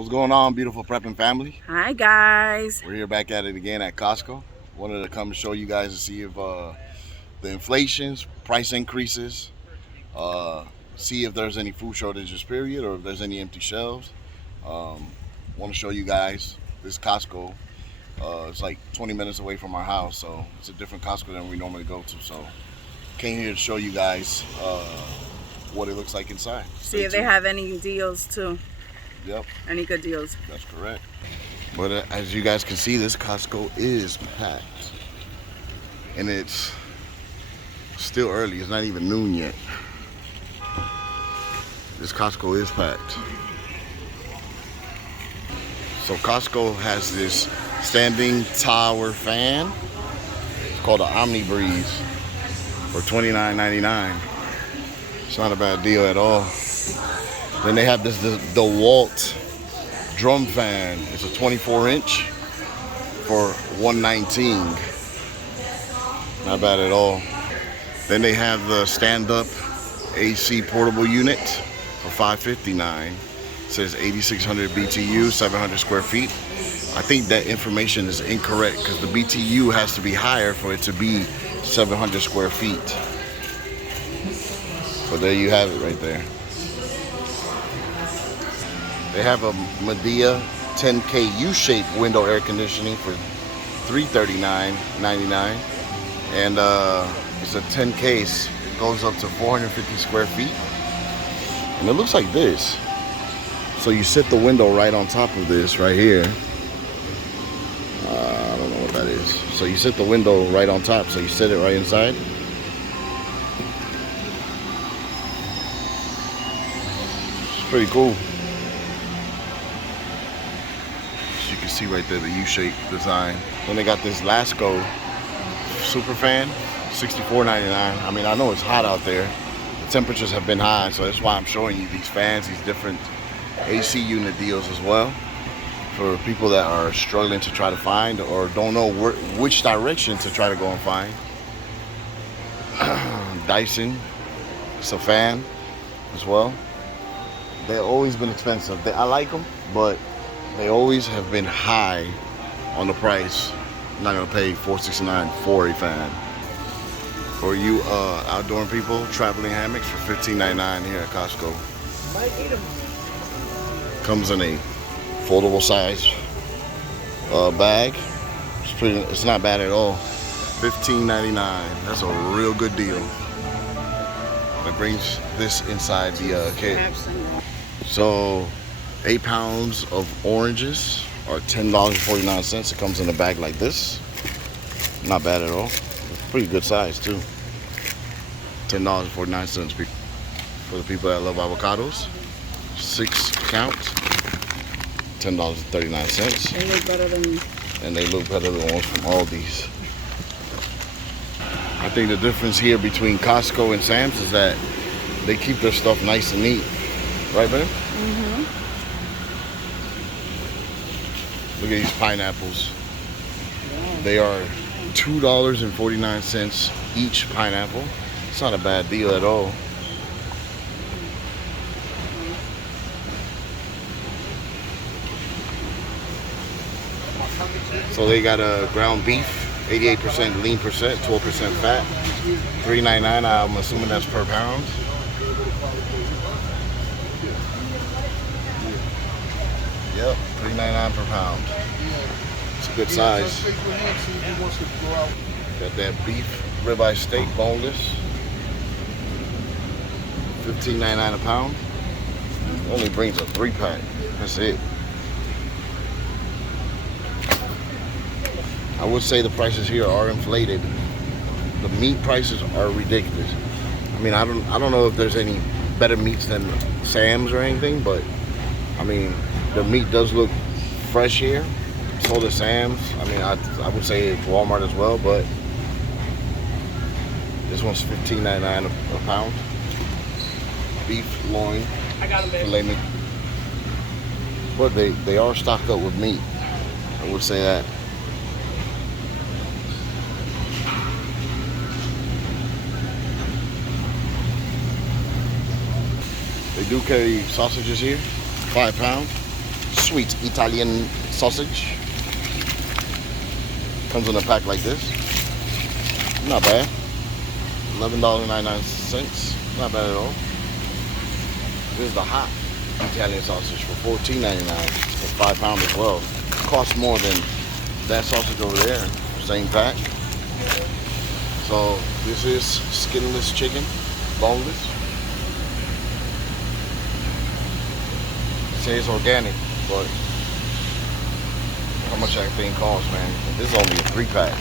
What's going on, beautiful prepping family? Hi guys. We're here back at it again at Costco. Wanted to come show you guys to see if the inflations, price increases, see if there's any food shortages period or if there's any empty shelves. Want to show you guys this Costco. It's like 20 minutes away from our house, so it's a different Costco than we normally go to. So came here to show you guys what it looks like inside. See if they have any deals too. Yep. Any good deals. That's correct. But as you guys can see, this Costco is packed. And it's still early. It's not even noon yet. This Costco is packed. So Costco has this standing tower fan. It's called an Omni Breeze for $29.99. It's not a bad deal at all. Then they have this DeWalt drum fan. It's a 24-inch for $119. Not bad at all. Then they have the stand-up AC portable unit for $559. It says 8,600 BTU, 700 square feet. I think that information is incorrect because the BTU has to be higher for it to be 700 square feet. But there you have it right there. They have a Medea 10K U-shaped window air conditioning for $339.99, and it's a 10 case. It goes up to 450 square feet, and it looks like this. So you sit the window right on top of this right here. I don't know what that is. So you sit the window right on top. So you sit it right inside. It's pretty cool. You can see right there the U-shaped design. Then they got this Lasco super fan, $64.99. I mean, I know it's hot out there. The temperatures have been high, so that's why I'm showing you these fans, these different AC unit deals as well, for people that are struggling to try to find or don't know which direction to try to go and find. Dyson, it's a fan as well. They've always been expensive. I like them, but they always have been high on the price. I'm not gonna pay $469 for a fan. For you outdoor people, traveling hammocks for $15.99 here at Costco. Comes in a foldable size bag. It's not bad at all. $15.99. That's a real good deal. It brings this inside the kit. So 8 pounds of oranges are $10.49. It comes in a bag like this. Not bad at all. It's pretty good size too. $10.49 for the people that love avocados. 6 count. $10.39. They look better than. And they look better than the ones from Aldi's. I think the difference here between Costco and Sam's is that they keep their stuff nice and neat. Right, babe? Mm-hmm. Look at these pineapples. They are $2.49 each pineapple. It's not a bad deal at all. So they got a ground beef, 88% lean percent, 12% fat, $3.99. I'm assuming that's per pound. Yep, $3.99 per pound. It's a good size. Got that beef ribeye steak, boneless. $15.99 a pound. Only brings a 3-pack. That's it. I would say the prices here are inflated. The meat prices are ridiculous. I mean, I don't know if there's any better meats than Sam's or anything, but I mean, the meat does look fresh here. So does Sam's. I mean, I would say it's Walmart as well, but this one's $15.99 a pound. Beef loin, filet meat. But they are stocked up with meat. I would say that. They do carry sausages here, 5 pounds. sweet Italian sausage. Comes in a pack like this. Not bad. $11.99. Not bad at all. This is the hot Italian sausage for $14.99. For 5 pound as well. Costs more than that sausage over there. Same pack. So this is skinless chicken, boneless. Say it's organic, but how much that thing costs, man? This is only a 3-pack.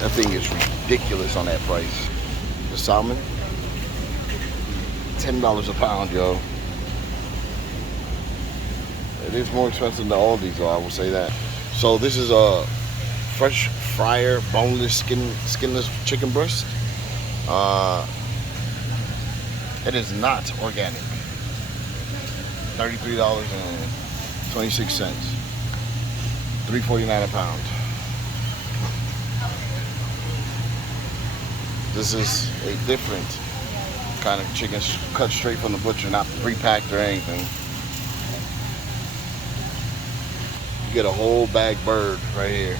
That thing is ridiculous on that price. The salmon, $10 a pound, yo. It is more expensive than Aldi's, though, I will say that. So this is a fresh fryer, boneless, skinless chicken breast. It is not organic. $33.26. $3.49 a pound. This is a different kind of chicken cut straight from the butcher, not pre-packed or anything. You get a whole bag bird right here.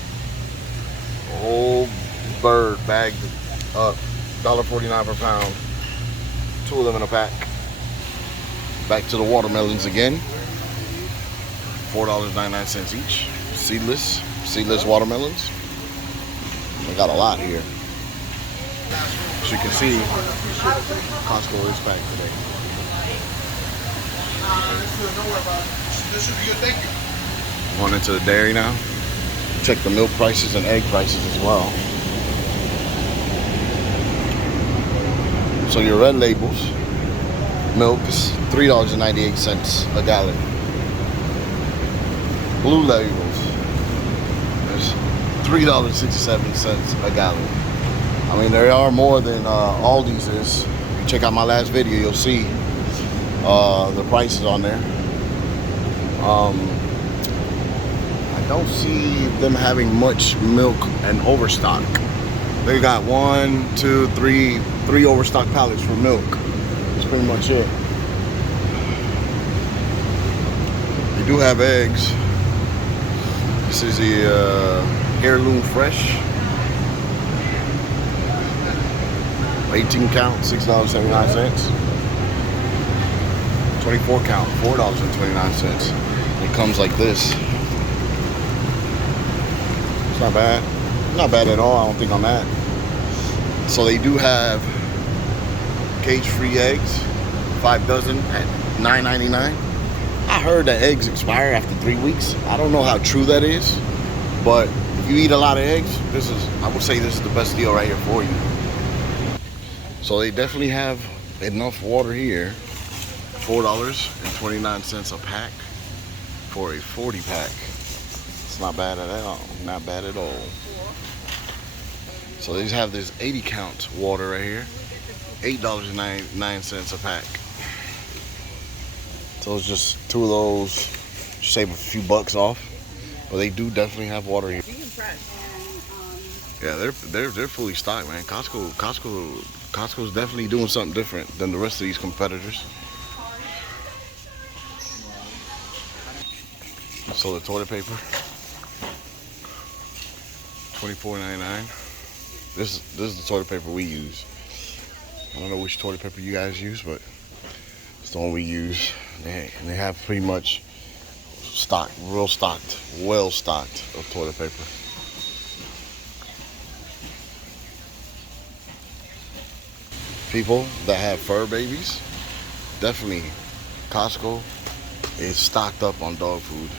A whole bird bagged up, $1.49 per pound. 2 of them in a pack. Back to the watermelons again. $4.99 each. Seedless watermelons. They got a lot here. As you can see, Costco is packed today. Going into the dairy now. Check the milk prices and egg prices as well. So your red labels, milk is $3.98 a gallon. Blue labels is $3.67 a gallon. I mean, there are more than Aldi's is. If you check out my last video, you'll see the prices on there. I don't see them having much milk and overstock. They got 1, 2, 3 overstock pallets for milk. That's pretty much it. They do have eggs. This is the heirloom fresh. 18 count, $6.79. 24 count, $4.29. It comes like this. It's not bad. Not bad at all, I don't think, on that. So they do have cage-free eggs, 5 dozen at $9.99. I heard that eggs expire after 3 weeks. I don't know how true that is, but if you eat a lot of eggs, I would say this is the best deal right here for you. So they definitely have enough water here. $4.29 a pack for a 40-pack. It's not bad at all. Not bad at all. So they just have this 80 count water right here. $8.99 a pack. So it's just 2 of those. Save a few bucks off. But they do definitely have water here. Yeah, they're fully stocked, man. Costco's definitely doing something different than the rest of these competitors. So the toilet paper, $24.99. This is the toilet paper we use. I don't know which toilet paper you guys use, but it's the one we use. They have pretty much well stocked of toilet paper. People that have fur babies, definitely Costco is stocked up on dog food.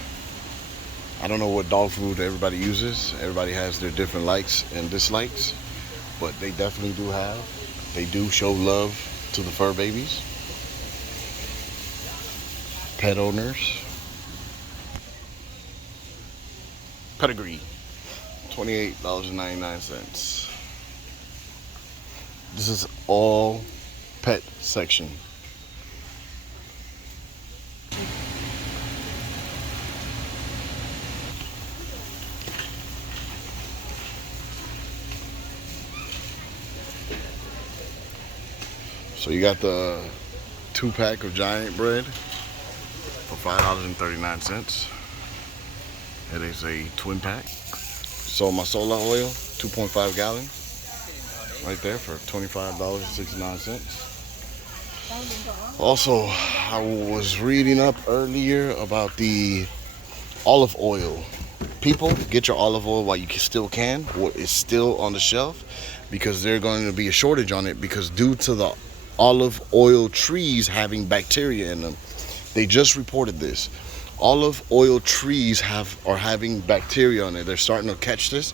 I don't know what dog food everybody uses. Everybody has their different likes and dislikes, but they definitely they do show love to the fur babies. Pet owners. Pedigree, $28.99. This is all pet section. So you got the 2-pack of giant bread for $5.39. It is a twin pack. So my solar oil, 2.5 gallons, right there for $25.69. Also, I was reading up earlier about the olive oil. People, get your olive oil while you still can. It's still on the shelf because there's going to be a shortage on it because due to the olive oil trees having bacteria in them. They just reported this. Olive oil trees are having bacteria on it. They're starting to catch this.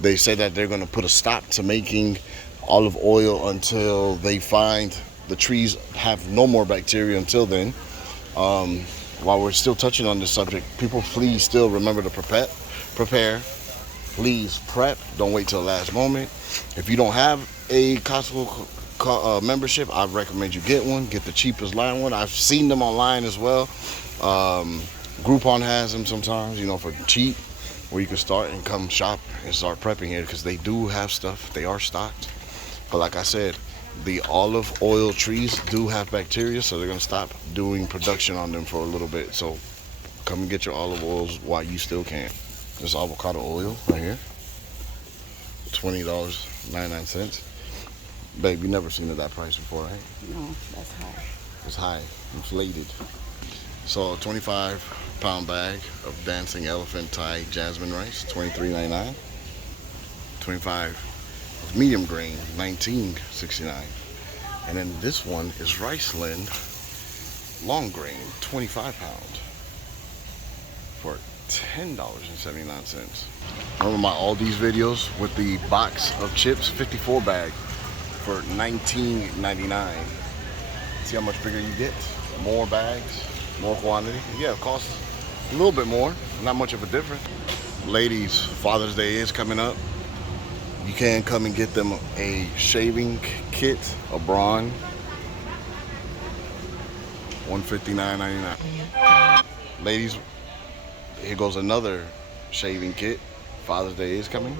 They said that they're going to put a stop to making olive oil until they find the trees have no more bacteria until then. While we're still touching on this subject, people please still remember to prepare. Please prep. Don't wait till the last moment. If you don't have a COSTCO membership, I recommend you get one. Get the cheapest line one. I've seen them online as well. Groupon has them sometimes, you know, for cheap, where you can start and come shop and start prepping here because they do have stuff. They are stocked. But like I said, the olive oil trees do have bacteria, so they're going to stop doing production on them for a little bit. So come and get your olive oils while you still can. This avocado oil right here, $20.99. Babe, you never seen it that price before, right? No, that's high. It's high, inflated. So a 25-pound bag of dancing elephant Thai jasmine rice, $23.99. 25 of medium grain, $19.69. And then this one is rice blend long grain, 25 pound for $10.79. Remember my Aldi's videos with the box of chips, 54 bag for $19.99. See how much bigger you get? More bags, more quantity. Yeah, it costs a little bit more, not much of a difference. Ladies, Father's Day is coming up. You can come and get them a shaving kit, a Braun, $159.99. Ladies, here goes another shaving kit. Father's Day is coming,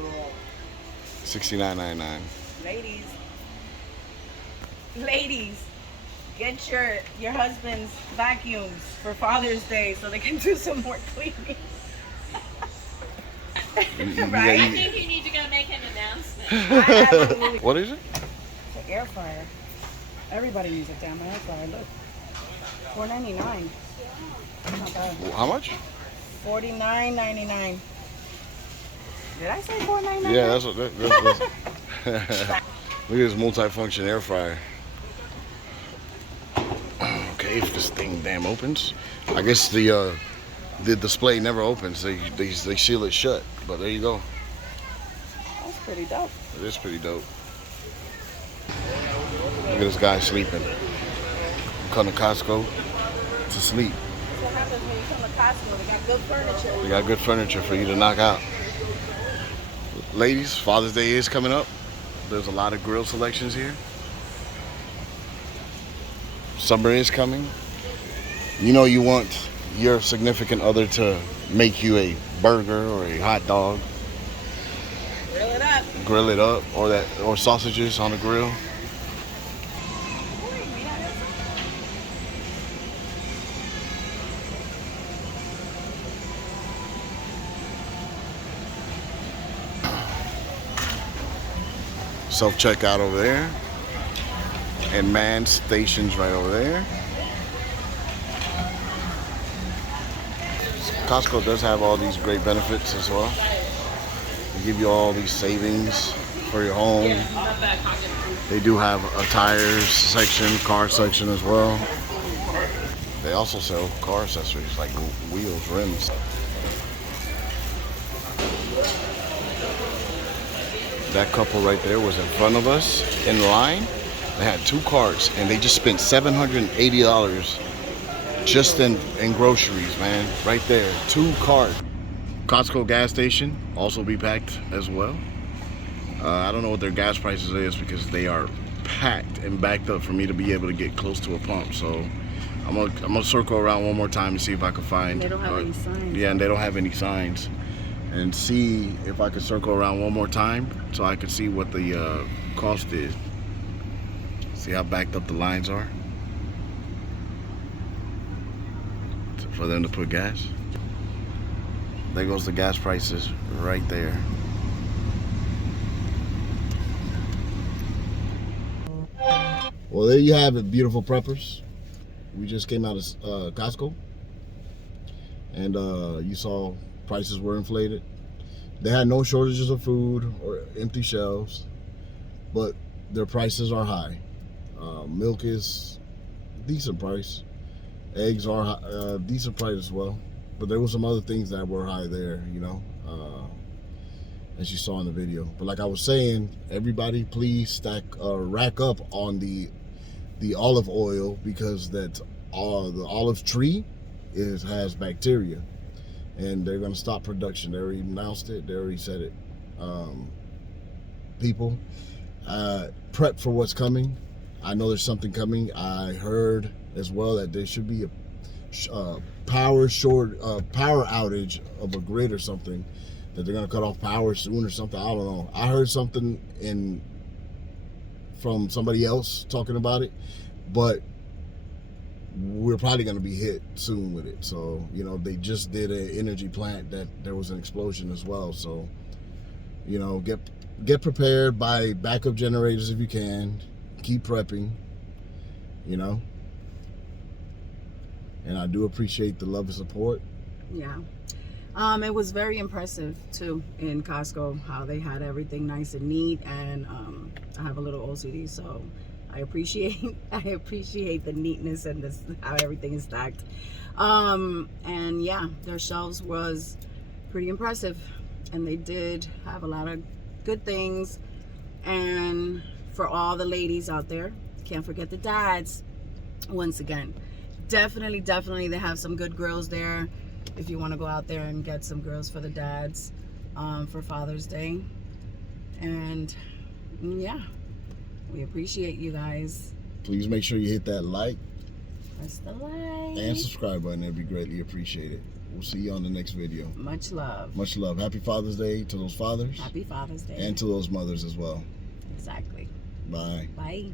$69.99. Ladies, get your husband's vacuums for Father's Day so they can do some more cleaning. Right? I think you need to go make an announcement. What is it? It's an air fryer. Everybody needs a damn air fryer. Look, $4.99. Not bad. How much? $49.99. Did I say $4.99? Yeah, that's what. That's look at this multi-function air fryer. Okay, if this thing damn opens, I guess the display never opens. They seal it shut. But there you go. That's pretty dope. It is pretty dope. Look at this guy sleeping. Come to Costco to sleep. That's what happens when you come to Costco. They got good furniture. They got good furniture for you to knock out. Ladies, Father's Day is coming up. There's a lot of grill selections here. Summer is coming. You know you want your significant other to make you a burger or a hot dog. Grill it up. Grill it up, or sausages on the grill. Self-checkout over there. And manned stations right over there. Costco does have all these great benefits as well. They give you all these savings for your home. They do have a tires section, car section as well. They also sell car accessories like wheels, rims. That couple right there was in front of us in line. They had two carts and they just spent $780 just in groceries, man. Right there, 2 carts. Costco gas station also be packed as well. I don't know what their gas prices is because they are packed and backed up for me to be able to get close to a pump. So I'm gonna circle around one more time and see if I can find. They don't have any signs. Yeah, and they don't have any signs. And see if I can circle around one more time so I can see what the cost is. See how backed up the lines are for them to put gas. there goes the gas prices right there. Well, there you have it, beautiful preppers. We just came out of Costco, and you saw prices were inflated. They had no shortages of food or empty shelves, but their prices are high. Milk is decent price. Eggs are decent price as well. But there were some other things that were high there, you know, as you saw in the video. But like I was saying, everybody please rack up on the olive oil, because that the olive tree has bacteria, and they're going to stop production. They already announced it. They already said it. People, prep for what's coming. I know there's something coming. I heard as well that there should be a power outage of a grid or something, that they're going to cut off power soon or something. I don't know. I heard something from somebody else talking about it, but we're probably going to be hit soon with it. So, you know, they just did an energy plant that there was an explosion as well. So, you know, get prepared, buy backup generators if you can, keep prepping, you know. And I do appreciate the love and support. Yeah. It was very impressive too in Costco, how they had everything nice and neat, and I have a little OCD, so I appreciate the neatness and how everything is stacked. And yeah, their shelves was pretty impressive, and they did have a lot of good things. And for all the ladies out there, can't forget the dads. Once again, definitely they have some good grills there if you want to go out there and get some grills for the dads for Father's Day. And yeah, we appreciate you guys. Please make sure you hit that like, press the like, and subscribe button. It'd be greatly appreciated. We'll see you on the next video. Much love. Much love. Happy Father's Day to those fathers. Happy Father's Day. And to those mothers as well. Exactly. Bye. Bye.